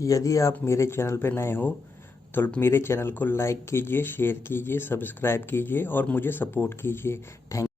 यदि आप मेरे चैनल पर नए हो तो मेरे चैनल को लाइक कीजिए, शेयर कीजिए, सब्सक्राइब कीजिए और मुझे सपोर्ट कीजिए। थैंक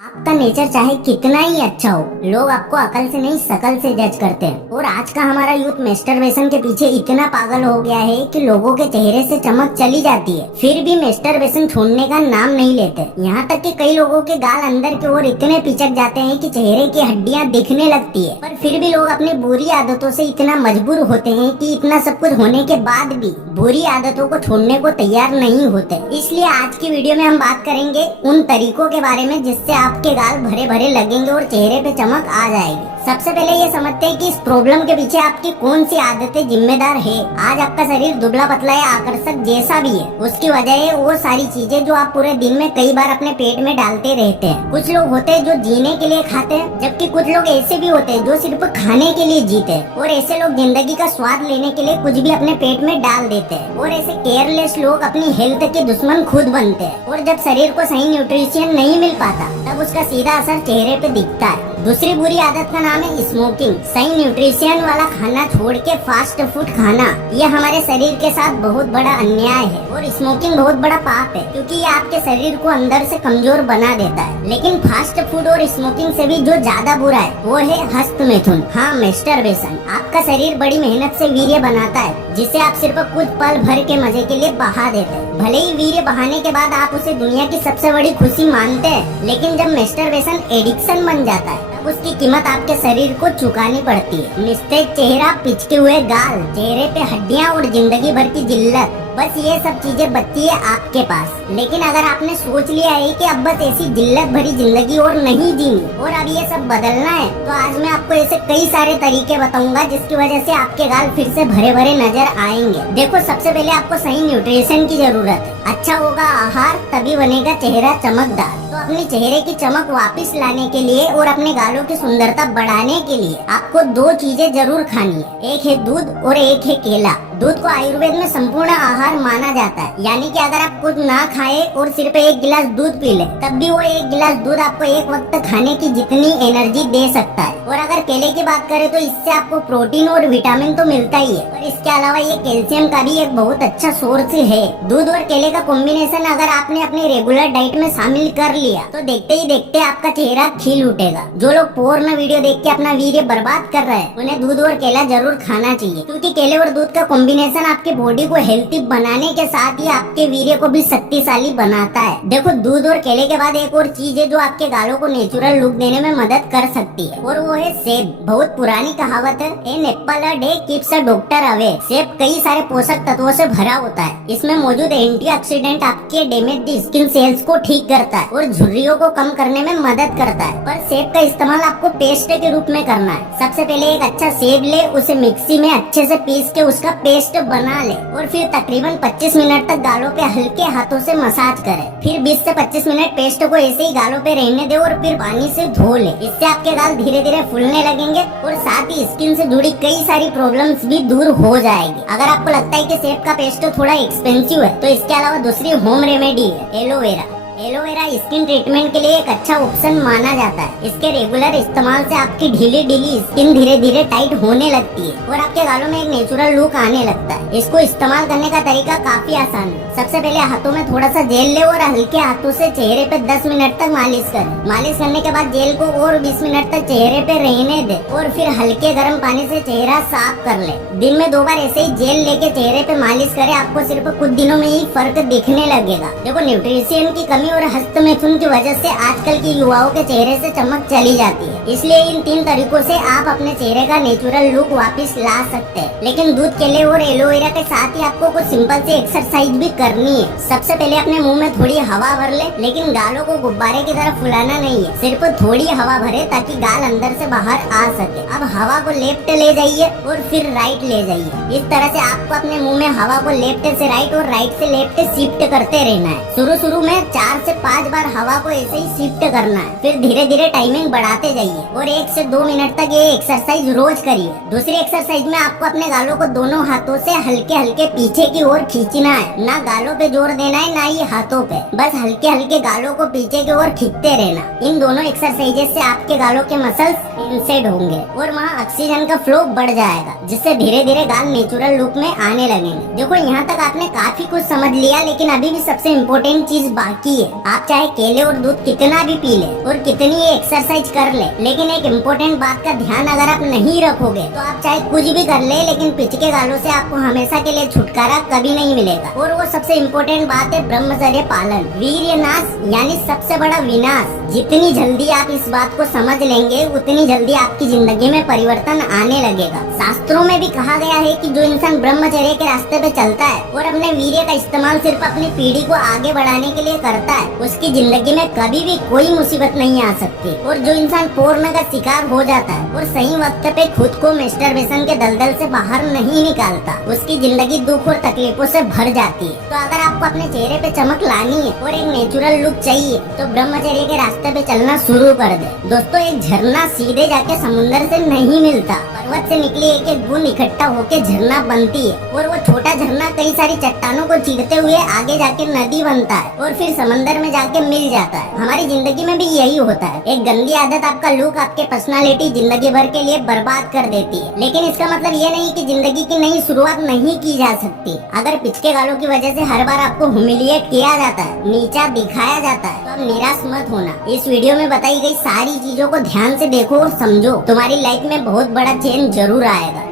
आपका नेचर चाहे कितना ही अच्छा हो, लोग आपको अकल से नहीं शकल से जज करते हैं। और आज का हमारा यूथ मेस्टरबेशन के पीछे इतना पागल हो गया है कि लोगों के चेहरे से चमक चली जाती है, फिर भी मेस्टरबेशन छोड़ने का नाम नहीं लेते। यहाँ तक कि कई लोगों के गाल अंदर की ओर इतने पिचक जाते हैं कि चेहरे की हड्डियाँ दिखने लगती है, पर फिर भी लोग अपनी बुरी आदतों से इतना मजबूर होते हैं कि इतना सब कुछ होने के बाद भी बुरी आदतों को छोड़ने को तैयार नहीं होते। इसलिए आज की वीडियो में हम बात करेंगे उन तरीकों के बारे में जिससे आपके गाल भरे भरे लगेंगे और चेहरे पे चमक आ जाएगी। सबसे पहले ये समझते हैं कि इस प्रॉब्लम के पीछे आपकी कौन सी आदतें जिम्मेदार है। आज आपका शरीर दुबला पतला या आकर्षक जैसा भी है, उसकी वजह है वो सारी चीजें जो आप पूरे दिन में कई बार अपने पेट में डालते रहते हैं। कुछ लोग होते हैं जो जीने के लिए खाते हैं, जबकि कुछ लोग ऐसे भी होते हैं जो सिर्फ खाने के लिए जीते हैं। और ऐसे लोग जिंदगी का स्वाद लेने के लिए कुछ भी अपने पेट में डाल देते हैं। और ऐसे केयरलेस लोग अपनी हेल्थ के दुश्मन खुद बनते हैं। और जब शरीर को सही न्यूट्रिशन नहीं मिल पाता तब उसका सीधा असर चेहरे पे दिखता है। दूसरी बुरी आदत का नाम है स्मोकिंग। सही न्यूट्रिशन वाला खाना छोड़ के फास्ट फूड खाना, ये हमारे शरीर के साथ बहुत बड़ा अन्याय है। और स्मोकिंग बहुत बड़ा पाप है, क्योंकि ये आपके शरीर को अंदर से कमजोर बना देता है। लेकिन फास्ट फूड और स्मोकिंग से भी जो ज्यादा बुरा है वो है हस्तमैथुन, हाँ मेस्टरबेशन। आपका शरीर बड़ी मेहनत से वीर्य बनाता है, जिसे आप सिर्फ कुछ पल भर के मजे के लिए बहा देते हैं। भले ही वीर्य बहाने के बाद आप उसे दुनिया की सबसे बड़ी खुशी मानते हैं, लेकिन जब मेस्टरबेशन एडिक्शन बन जाता है तब उसकी कीमत आपके शरीर को चुकानी पड़ती है। निस्तेज चेहरा, पिचके हुए गाल, चेहरे पे हड्डियां और जिंदगी भर की जिल्लत, बस ये सब चीजें बचती है आपके पास। लेकिन अगर आपने सोच लिया है कि अब बस ऐसी जिल्लत भरी जिंदगी और नहीं जीनी और अब ये सब बदलना है, तो आज मैं आपको ऐसे कई सारे तरीके बताऊंगा जिसकी वजह से आपके गाल फिर से भरे भरे नजर आएंगे। देखो, सबसे पहले आपको सही न्यूट्रिशन की जरूरत है। अच्छा होगा आहार, तभी बनेगा चेहरा चमकदार। तो अपने चेहरे की चमक वापस लाने के लिए और अपने गालों की सुंदरता बढ़ाने के लिए आपको दो चीजें जरूर खानी है। एक है दूध और एक है केला। दूध को आयुर्वेद में संपूर्ण आहार माना जाता है, यानी कि अगर आप कुछ ना खाए और सिर्फ एक गिलास दूध पी ले, तब भी वो एक गिलास दूध आपको एक वक्त खाने की जितनी एनर्जी दे सकता है। और अगर केले की बात करें तो इससे आपको प्रोटीन और विटामिन तो मिलता ही है, और इसके अलावा ये कैल्शियम का भी एक बहुत अच्छा सोर्स है। दूध और केले का कॉम्बिनेशन अगर आपने अपनी रेगुलर डाइट में शामिल कर लिया तो देखते ही देखते आपका चेहरा खिल उठेगा। जो लोग पोर्न वीडियो देख के अपना वीर्य बर्बाद कर रहे हैं, उन्हें दूध और केला जरूर खाना चाहिए, क्योंकि केले और दूध का कॉम्बिनेशन आपके बॉडी को हेल्थी बनाने के साथ ही आपके वीर्य को भी शक्तिशाली बनाता है। देखो, दूध और केले के बाद एक और चीज है जो आपके गालों को नेचुरल लुक देने में मदद कर सकती है, और वो है सेब। बहुत पुरानी कहावत है, an apple a day keeps a doctor away. सेब कई सारे पोषक तत्वों से भरा होता है। इसमें मौजूद एंटीऑक्सीडेंट आपके डैमेज स्किन सेल्स को ठीक करता है और झुर्रियों को कम करने में मदद करता है। पर सेब का इस्तेमाल आपको पेस्ट के रूप में करना है। सबसे पहले एक अच्छा सेब ले, उसे मिक्सी में अच्छे से पीस के उसका पेस्ट बना ले, और फिर तकरीबन 25 मिनट तक गालों पे हल्के हाथों से मसाज करें। फिर 20 से 25 मिनट पेस्ट को ऐसे ही गालों पे रहने दे और फिर पानी से धो ले। इससे आपके गाल धीरे धीरे फूलने लगेंगे और साथ ही स्किन से जुड़ी कई सारी प्रॉब्लम्स भी दूर हो जाएगी। अगर आपको लगता है कि सेब का पेस्ट थोड़ा एक्सपेंसिव है, तो इसके अलावा दूसरी होम रेमेडी है एलोवेरा। एलोवेरा स्किन ट्रीटमेंट के लिए एक अच्छा ऑप्शन माना जाता है। इसके रेगुलर इस्तेमाल से आपकी ढीली ढीली स्किन धीरे धीरे टाइट होने लगती है और आपके गालों में एक नेचुरल लुक आने लगता है। इसको इस्तेमाल करने का तरीका काफी आसान है। सबसे पहले हाथों में थोड़ा सा जेल ले और हल्के हाथों से चेहरे पे 10 मिनट तक मालिश करें। मालिश करने के बाद जेल को और 20 मिनट तक चेहरे पे रहने दे और फिर हल्के गर्म पानी से चेहरा साफ कर ले। दिन में 2 बार ऐसे ही जेल लेके चेहरे पे मालिश करें। आपको सिर्फ कुछ दिनों में ही फर्क दिखने लगेगा। देखो, न्यूट्रिशन की कमी और हस्तमैथुन की वजह से आजकल की युवाओं के चेहरे से चमक चली जाती है। इसलिए इन 3 तरीकों से आप अपने चेहरे का नेचुरल लुक वापस ला सकते हैं। लेकिन दूध, केले और एलोवेरा के साथ ही आपको कुछ सिंपल सी एक्सरसाइज भी करनी है। सबसे पहले अपने मुंह में थोड़ी हवा भर ले, लेकिन गालों को गुब्बारे की तरह फुलाना नहीं है। सिर्फ थोड़ी हवा भरे ताकि गाल अंदर से बाहर आ सके। अब हवा को लेफ्ट ले जाइए और फिर राइट ले जाइए। इस तरह से आपको अपने मुंह में हवा को लेफ्ट से राइट और राइट से लेफ्ट शिफ्ट करते रहना है। शुरू में 4 4 से 5 बार हवा को ऐसे ही शिफ्ट करना है। फिर धीरे धीरे टाइमिंग बढ़ाते जाइए और 1 से 2 मिनट तक ये एक्सरसाइज रोज करिए। दूसरी एक्सरसाइज में आपको अपने गालों को दोनों हाथों से हल्के हल्के पीछे की ओर खींचना है। ना गालों पे जोर देना है, ना ही हाथों पे, बस हल्के हल्के गालों को पीछे की ओर खींचते रहना। इन दोनों एक्सरसाइजेस से आपके गालों के मसल्स इंसेट होंगे और वहाँ ऑक्सीजन का फ्लो बढ़ जाएगा, जिससे धीरे धीरे गाल नेचुरल लुक में आने लगेंगे। देखो यहाँ तक आपने काफी कुछ समझ लिया, लेकिन अभी भी सबसे इम्पोर्टेंट चीज बाकी है। आप चाहे केले और दूध कितना भी पी ले और कितनी एक्सरसाइज कर ले, लेकिन एक इम्पोर्टेंट बात का ध्यान अगर आप नहीं रखोगे तो आप चाहे कुछ भी कर ले, लेकिन पिचके गालों से आपको हमेशा के लिए छुटकारा कभी नहीं मिलेगा। और वो सबसे इम्पोर्टेंट बात है ब्रह्मचर्य पालन, वीर्य नाश यानी सबसे बड़ा विनाश। जितनी जल्दी आप इस बात को समझ लेंगे, उतनी जल्दी आपकी जिंदगी में परिवर्तन आने लगेगा। शास्त्रों में भी कहा गया है कि जो इंसान ब्रह्मचर्य के रास्ते पे चलता है और अपने वीर्य का इस्तेमाल सिर्फ अपनी पीढ़ी को आगे बढ़ाने के लिए करता है, उसकी जिंदगी में कभी भी कोई मुसीबत नहीं आ सकती। और जो इंसान पोर्न का शिकार हो जाता है और सही वक्त पे खुद को मेस्टरबेशन के दलदल से बाहर नहीं निकालता, उसकी जिंदगी दुख और तकलीफों से भर जाती है। तो अगर आपको अपने चेहरे पे चमक लानी है और एक नेचुरल लुक चाहिए, तो ब्रह्मचर्य के रास्ते पे चलना शुरू कर दे। दोस्तों, एक झरना सीधे जाके समुंदर से नहीं मिलता, पर्वत से निकली एक एक बूंद इकट्ठा होके झरना बनती है और वो छोटा झरना कई सारी चट्टानों को चीरते हुए आगे जाके नदी बनता है और फिर समंदर में जाके मिल जाता है। हमारी जिंदगी में भी यही होता है। एक गंदी आदत आपका लुक, आपके पर्सनालिटी जिंदगी भर के लिए बर्बाद कर देती है, लेकिन इसका मतलब ये नहीं कि जिंदगी की नई शुरुआत नहीं की जा सकती। अगर पिचके गालों की वजह से हर बार आपको ह्यूमिलिएट किया जाता है, नीचा दिखाया जाता है, तो अब निराश मत होना। इस वीडियो में बताई गई सारी चीजों को ध्यान से देखो और समझो, तुम्हारी लाइफ में बहुत बड़ा चेंज जरूर आएगा।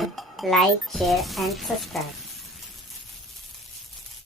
Like, share and subscribe.